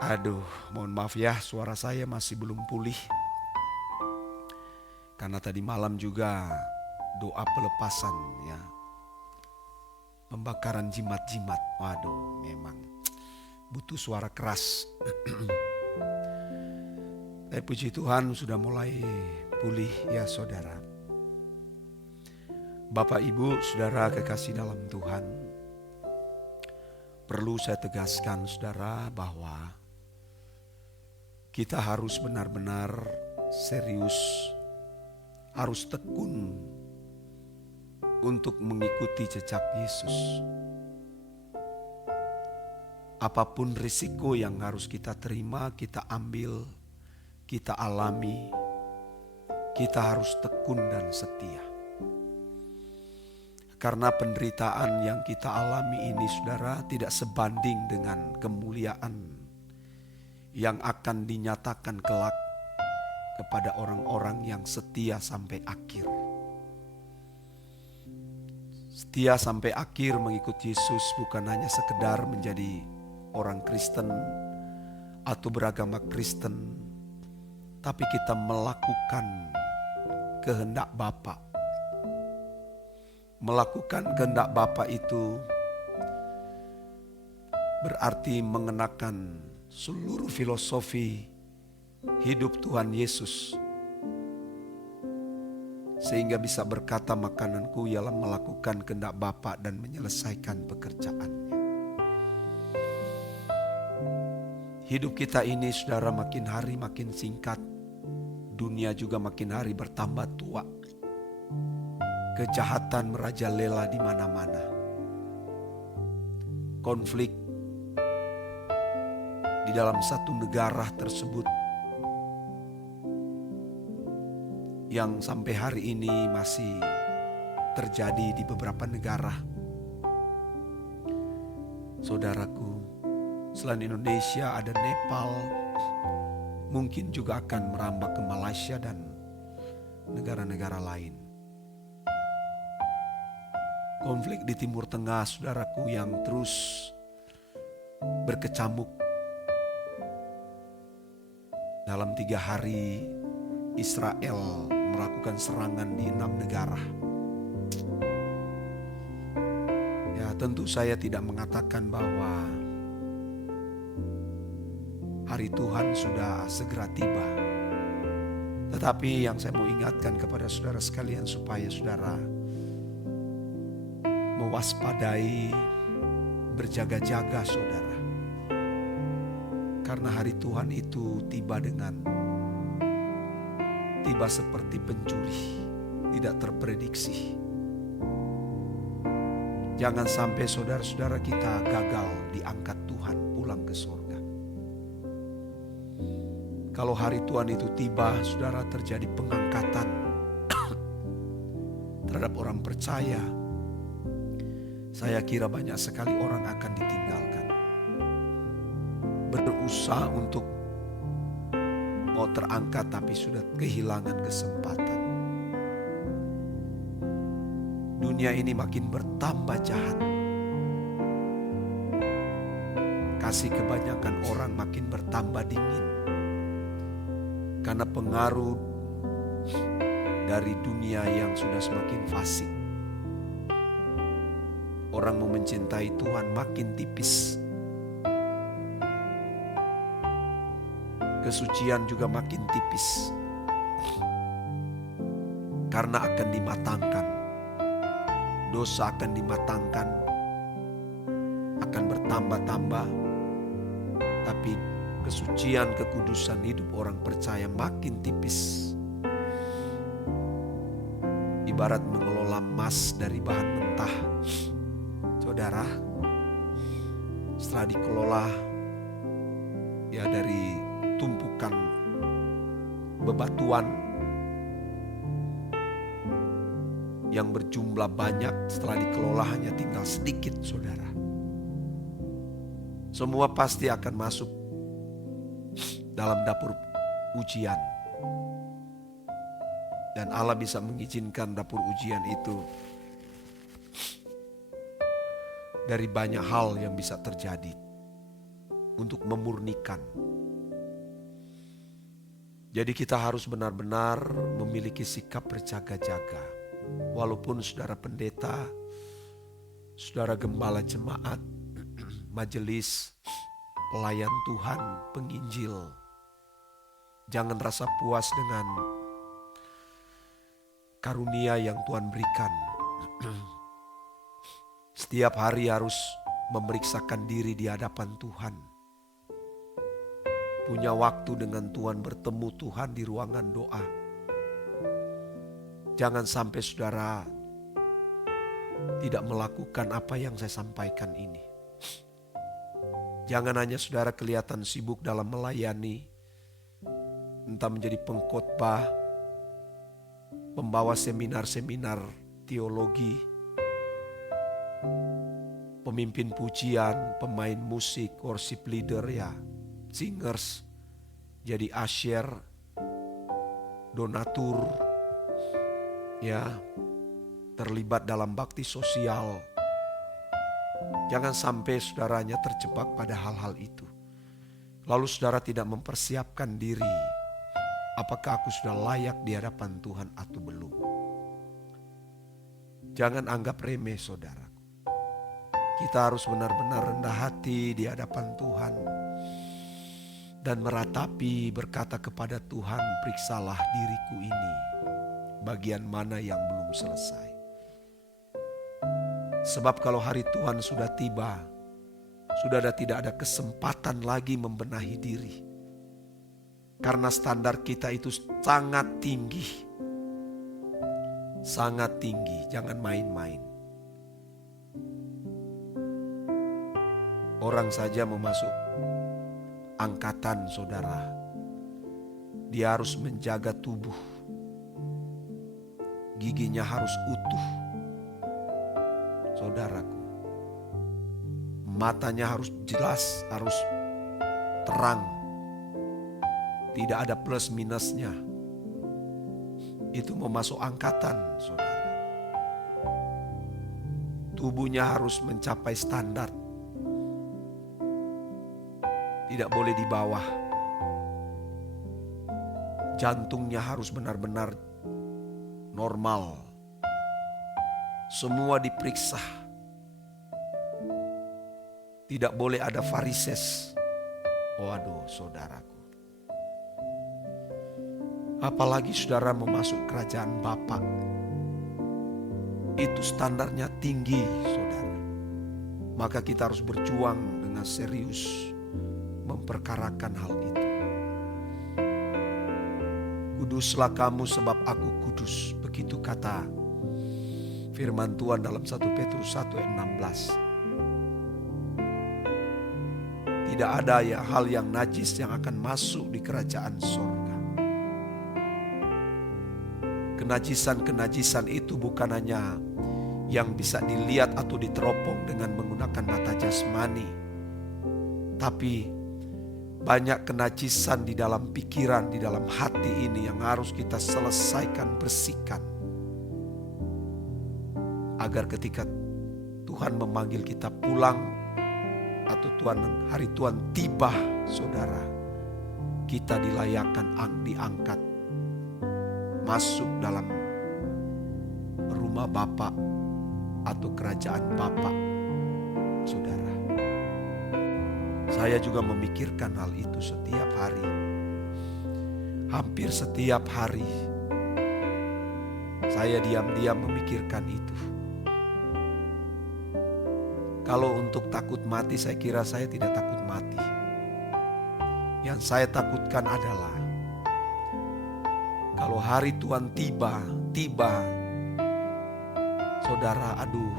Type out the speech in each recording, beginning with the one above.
Aduh, mohon maaf ya, suara saya masih belum pulih. Karena tadi malam juga doa pelepasan ya, pembakaran jimat-jimat. Waduh, memang butuh suara keras. Tapi puji Tuhan sudah mulai pulih ya saudara. Bapak Ibu, saudara kekasih dalam Tuhan, perlu saya tegaskan saudara bahwa kita harus benar-benar serius, harus tekun untuk mengikuti jejak Yesus. Apapun risiko yang harus kita terima, kita ambil, kita alami, kita harus tekun dan setia. Karena penderitaan yang kita alami ini saudara tidak sebanding dengan kemuliaan yang akan dinyatakan kelak kepada orang-orang yang setia sampai akhir. Setia sampai akhir mengikut Yesus bukan hanya sekedar menjadi orang Kristen atau beragama Kristen, tapi kita melakukan kehendak Bapa. Melakukan kehendak Bapa itu berarti mengenakan seluruh filosofi hidup Tuhan Yesus, sehingga bisa berkata makananku ialah melakukan kehendak Bapa dan menyelesaikan pekerjaannya. Hidup kita ini saudara makin hari makin singkat, dunia juga makin hari bertambah tua. Kejahatan merajalela di mana-mana. Konflik di dalam satu negara tersebut yang sampai hari ini masih terjadi di beberapa negara. Saudaraku, selain Indonesia ada Nepal, mungkin juga akan merambah ke Malaysia dan negara-negara lain. Konflik di Timur Tengah, saudaraku, yang terus berkecamuk. Dalam 3 hari Israel melakukan serangan di 6 negara. Ya, tentu saya tidak mengatakan bahwa hari Tuhan sudah segera tiba. Tetapi yang saya mau ingatkan kepada saudara sekalian supaya saudara mewaspadai, berjaga-jaga saudara. Karena hari Tuhan itu tiba seperti pencuri, tidak terprediksi. Jangan sampai saudara-saudara kita gagal diangkat Tuhan pulang ke sorga. Kalau hari Tuhan itu tiba, saudara, terjadi pengangkatan terhadap orang percaya, saya kira banyak sekali orang akan ditinggalkan. Berusaha untuk mau terangkat tapi sudah kehilangan kesempatan. Dunia ini makin bertambah jahat. Kasih kebanyakan orang makin bertambah dingin. Karena pengaruh dari dunia yang sudah semakin fasik. Orang mau mencintai Tuhan makin tipis. Kesucian juga makin tipis. Karena akan dimatangkan. Dosa akan dimatangkan. Akan bertambah-tambah. Tapi kesucian, kekudusan hidup orang percaya makin tipis. Ibarat mengelola emas dari bahan mentah. Saudara, setelah dikelola ya dari tumpukan bebatuan yang berjumlah banyak, setelah dikelola hanya tinggal sedikit saudara. Semua pasti akan masuk dalam dapur ujian. Dan Allah bisa mengizinkan dapur ujian itu dari banyak hal yang bisa terjadi. untuk memurnikan. Jadi kita harus benar-benar memiliki sikap berjaga-jaga. Walaupun saudara pendeta, saudara gembala jemaat, majelis, pelayan Tuhan, penginjil, jangan rasa puas dengan karunia yang Tuhan berikan. Setiap hari harus memeriksakan diri di hadapan Tuhan. Punya waktu dengan Tuhan, bertemu Tuhan di ruangan doa. Jangan sampai saudara tidak melakukan apa yang saya sampaikan ini. Jangan hanya saudara kelihatan sibuk dalam melayani, entah menjadi pengkhotbah, membawa seminar-seminar teologi, pemimpin pujian, pemain musik, worship leader ya, singers, jadi usher, donatur, ya, terlibat dalam bakti sosial. Jangan sampai saudaranya terjebak pada hal-hal itu. Lalu saudara tidak mempersiapkan diri. Apakah aku sudah layak di hadapan Tuhan atau belum? Jangan anggap remeh saudara. Kita harus benar-benar rendah hati di hadapan Tuhan. Dan meratapi, berkata kepada Tuhan, periksalah diriku ini. Bagian mana yang belum selesai. Sebab kalau hari Tuhan sudah tiba, sudah tidak ada kesempatan lagi membenahi diri. Karena standar kita itu sangat tinggi. Sangat tinggi, jangan main-main. Orang saja mau masuk angkatan saudara, dia harus menjaga tubuh. Giginya harus utuh. Saudaraku, matanya harus jelas, harus terang. Tidak ada plus minusnya. Itu mau masuk angkatan, saudara. Tubuhnya harus mencapai standar. Tidak boleh di bawah. Jantungnya harus benar-benar normal. Semua diperiksa. Tidak boleh ada varises. Waduh, saudaraku. Apalagi saudara memasuk kerajaan Bapa. Itu standarnya tinggi, saudara. Maka kita harus berjuang dengan serius memperkarakan hal itu. Kuduslah kamu sebab aku kudus. Begitu kata firman Tuhan dalam 1 Petrus 1 ayat 16. Tidak ada ya hal yang najis yang akan masuk di kerajaan sorga. Kenajisan-kenajisan itu bukan hanya yang bisa dilihat atau diteropong dengan menggunakan mata jasmani. Tapi banyak kenajisan di dalam pikiran, di dalam hati ini yang harus kita selesaikan, bersihkan. Agar ketika Tuhan memanggil kita pulang atau hari Tuhan tiba, saudara, kita dilayakkan diangkat masuk dalam rumah Bapa atau kerajaan Bapa, saudara. Saya juga memikirkan hal itu setiap hari. Hampir setiap hari saya diam-diam memikirkan itu. Kalau untuk takut mati, saya kira saya tidak takut mati. Yang saya takutkan adalah kalau hari Tuhan tiba, saudara, aduh,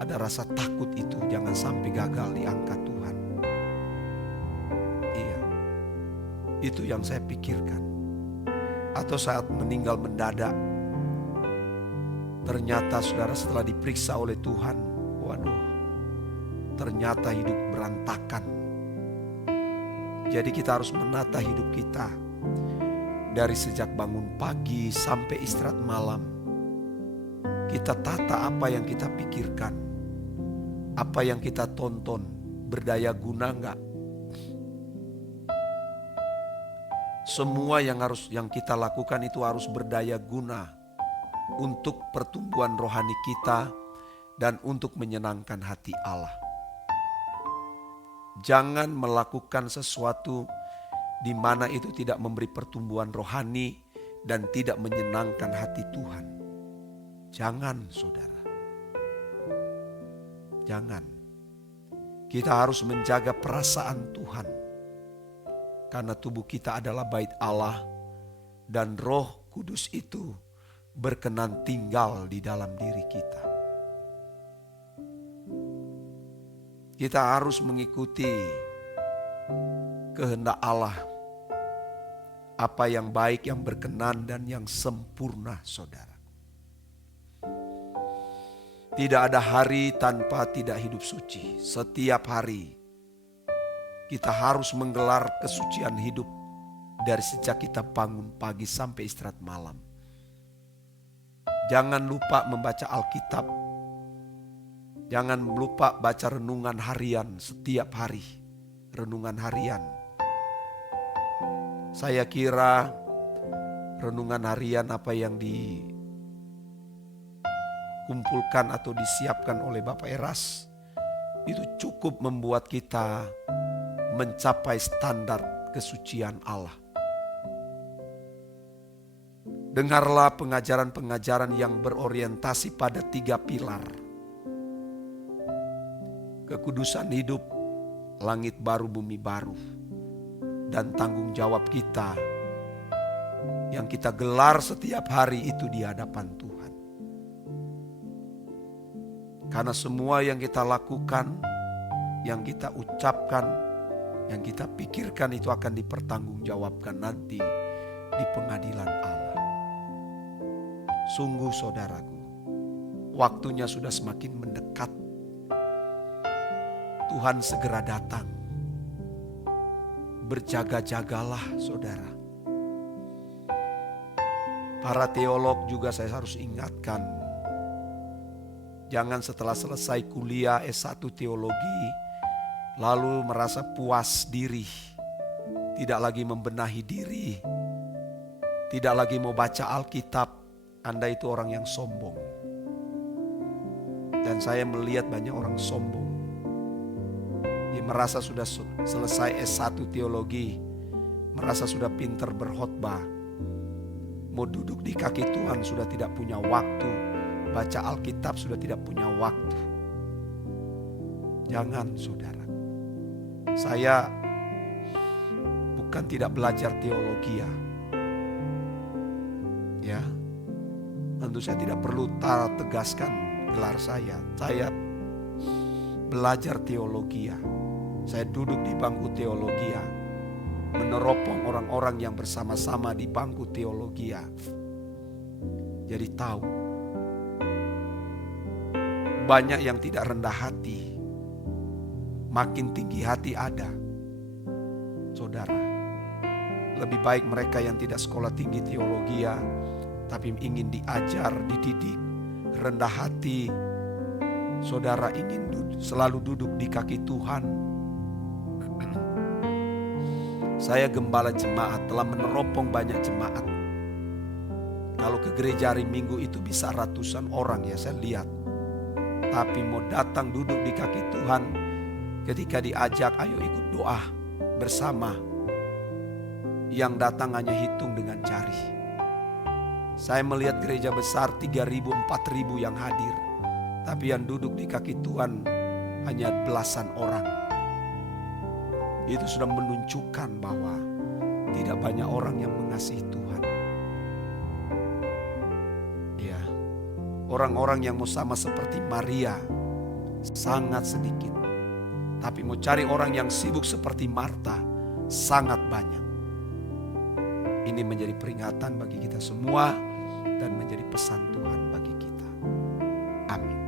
ada rasa takut itu, jangan sampai gagal diangkat Tuhan. Iya, itu yang saya pikirkan. Atau saat meninggal mendadak, ternyata saudara setelah diperiksa oleh Tuhan, waduh, ternyata hidup berantakan. Jadi kita harus menata hidup kita dari sejak bangun pagi sampai istirahat malam. Kita tata apa yang kita pikirkan, apa yang kita tonton, berdaya guna enggak? Semua yang kita lakukan itu harus berdaya guna untuk pertumbuhan rohani kita dan untuk menyenangkan hati Allah. Jangan melakukan sesuatu di mana itu tidak memberi pertumbuhan rohani dan tidak menyenangkan hati Tuhan. Jangan, saudara. Jangan. Kita harus menjaga perasaan Tuhan. Karena tubuh kita adalah bait Allah dan Roh Kudus itu berkenan tinggal di dalam diri kita. Kita harus mengikuti kehendak Allah. Apa yang baik, yang berkenan, dan yang sempurna, saudara. Tidak ada hari tanpa tidak hidup suci. Setiap hari kita harus menggelar kesucian hidup dari sejak kita bangun pagi sampai istirahat malam. Jangan lupa membaca Alkitab. Jangan lupa baca renungan harian setiap hari. Renungan harian. Saya kira renungan harian apa yang dikumpulkan atau disiapkan oleh Bapak Eras itu cukup membuat kita mencapai standar kesucian Allah. Dengarlah pengajaran-pengajaran yang berorientasi pada 3 pilar. Kekudusan hidup, langit baru, bumi baru. Dan tanggung jawab kita yang kita gelar setiap hari itu di hadapan Tuhan. Karena semua yang kita lakukan, yang kita ucapkan, yang kita pikirkan itu akan dipertanggungjawabkan nanti di pengadilan Allah. Sungguh saudaraku, waktunya sudah semakin mendekat. Tuhan segera datang. Berjaga-jagalah saudara. Para teolog juga saya harus ingatkan. Jangan setelah selesai kuliah S1 teologi lalu merasa puas diri. Tidak lagi membenahi diri. Tidak lagi mau baca Alkitab. Anda itu orang yang sombong. Dan saya melihat banyak orang sombong. Dia merasa sudah selesai S1 teologi, merasa sudah pintar berkhotbah. Mau duduk di kaki Tuhan sudah tidak punya waktu, baca Alkitab sudah tidak punya waktu. Jangan saudara. Saya bukan tidak belajar teologi ya. Tentu saya tidak perlu tegaskan gelar saya. Saya belajar teologi ya. Saya duduk di bangku teologi ya. Meneropong orang-orang yang bersama-sama di bangku teologi ya. Jadi tahu. Banyak yang tidak rendah hati. Makin tinggi hati ada. Saudara. Lebih baik mereka yang tidak sekolah tinggi teologi ya. Tapi ingin diajar, dididik. Rendah hati. Saudara ingin selalu duduk di kaki Tuhan. Saya gembala jemaat, telah meneropong banyak jemaat. Kalau ke gereja hari Minggu itu bisa ratusan orang ya saya lihat. Tapi mau datang duduk di kaki Tuhan, ketika diajak ayo ikut doa bersama. Yang datang hanya hitung dengan jari. Saya melihat gereja besar 3.000, 4.000 yang hadir. Tapi yang duduk di kaki Tuhan hanya belasan orang. Itu sudah menunjukkan bahwa tidak banyak orang yang mengasihi Tuhan. Ya, orang-orang yang mau sama seperti Maria sangat sedikit. Tapi mau cari orang yang sibuk seperti Marta sangat banyak. Ini menjadi peringatan bagi kita semua dan menjadi pesan Tuhan bagi kita. Amin.